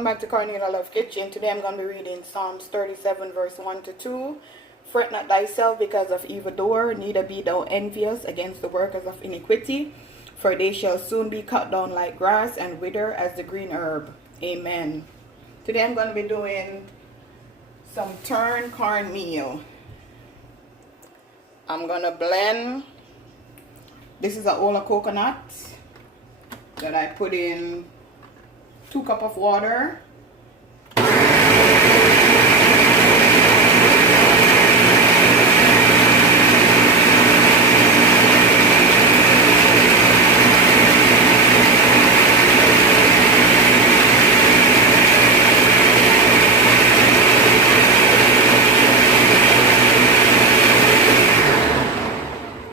welcome back to Cornelialove Kitchen. Today I'm going to be reading Psalms 37 verse 1 to 2. Fret not thyself because of evildoer, neither be thou envious against the workers of iniquity, for they shall soon be cut down like grass and wither as the green herb. Amen. Today I'm going to be doing some cornmeal. I'm going to blend. This is a whole coconut that I put in 2 cups of water.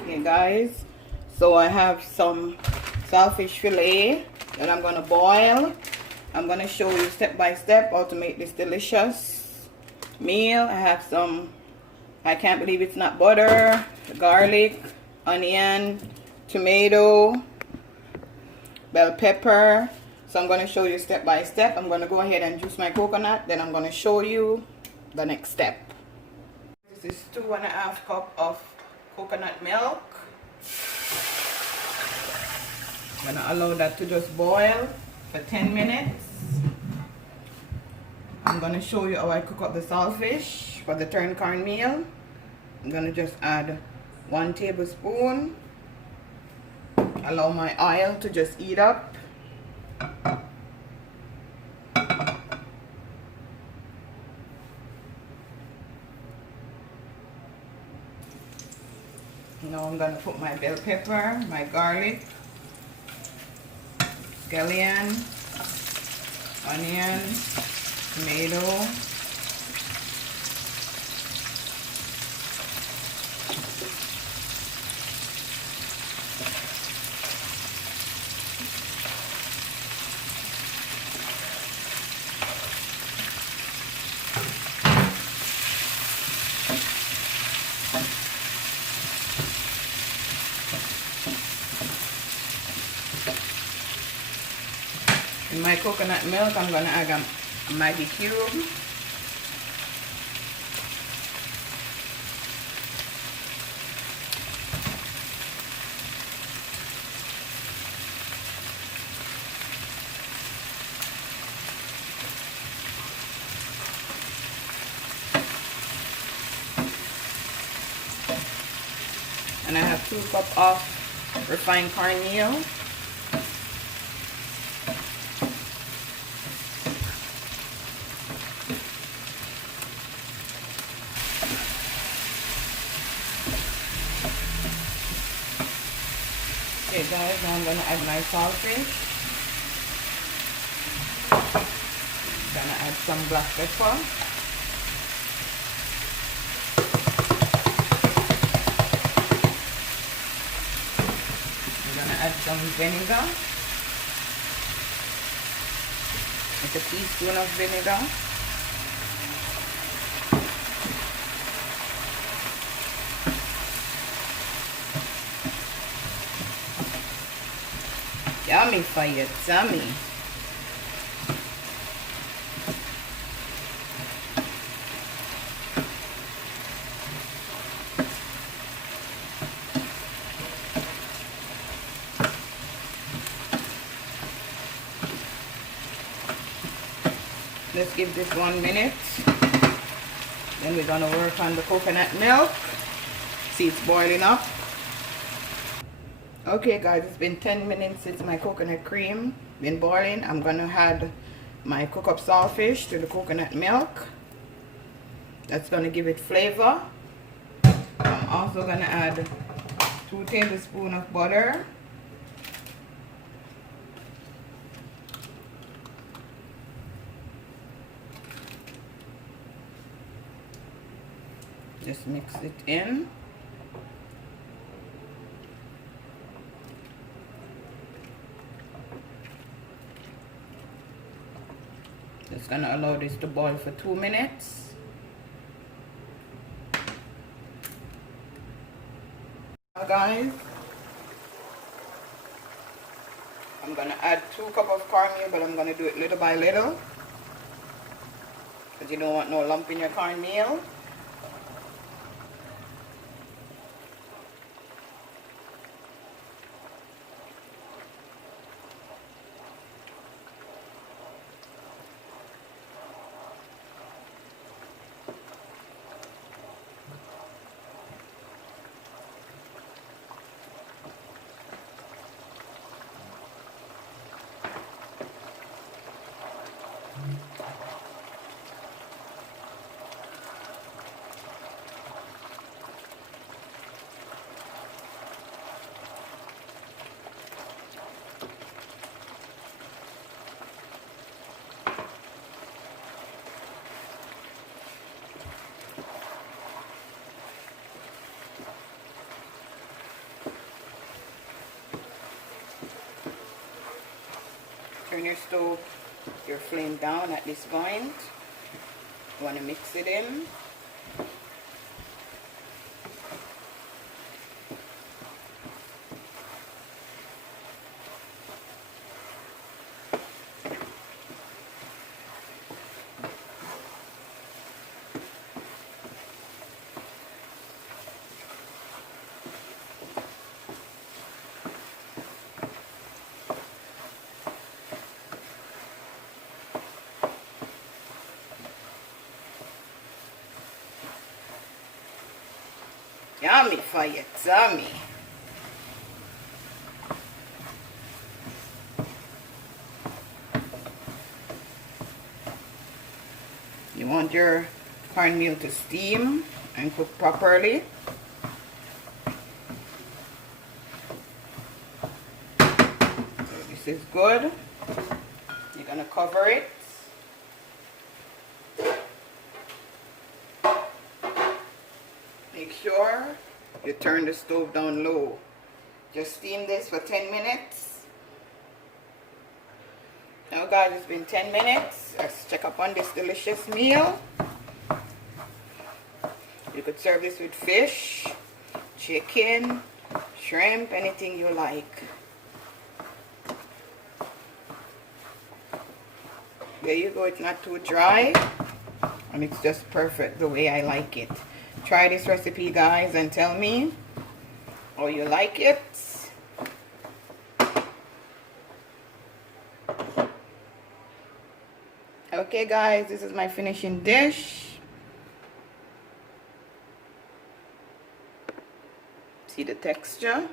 Okay guys, so I have some saltfish fillet that I'm going to boil. I'm going to show you step by step how to make this delicious meal. I have some, I can't believe it's not butter, garlic, onion, tomato, bell pepper. So I'm going to show you step by step. I'm going to go ahead and juice my coconut, then I'm going to show you the next step. This is 2.5 cups of coconut milk. I'm going to allow that to just boil for 10 minutes. I'm going to show you how I cook up the saltfish for the cornmeal. I'm going to just add 1 tablespoon. Allow my oil to just heat up. Now I'm going to put my bell pepper, my garlic, scallion, onion, tomato, in my coconut milk I'm going to add a Maggie cube. And I have 2 cups of refined cornmeal. Okay guys, now I'm going to add my saltfish. Gonna add some black pepper. I'm gonna add some vinegar. Like a teaspoon of vinegar. Yummy for your tummy. Let's give this 1 minute. Then we're gonna work on the coconut milk. See, it's boiling up. Okay guys, it's been 10 minutes since my coconut cream been boiling. I'm gonna add my cook up saltfish to the coconut milk. That's gonna give it flavor. I'm also gonna add 2 tablespoons of butter. Just mix it in. Just gonna allow this to boil for 2 minutes. Now guys, I'm gonna add 2 cups of cornmeal, but I'm gonna do it little by little. because you don't want no lump in your cornmeal. Turn your flame down at this point. You want to mix it in. Yummy for your tummy. You want your cornmeal to steam and cook properly. So this is good. You're gonna cover it. Make sure you turn the stove down low. Just steam this for 10 minutes. Now guys, it's been 10 minutes. Let's check up on this delicious meal. You could serve this with fish, chicken, shrimp, anything you like. There you go, it's not too dry. And it's just perfect the way I like it. Try this recipe, guys, and tell me how you like it. Okay, guys, this is my finishing dish. See the texture?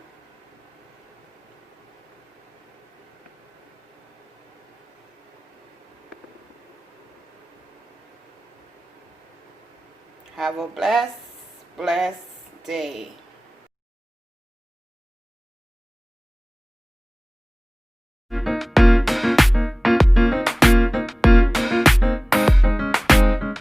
Have a blessed day.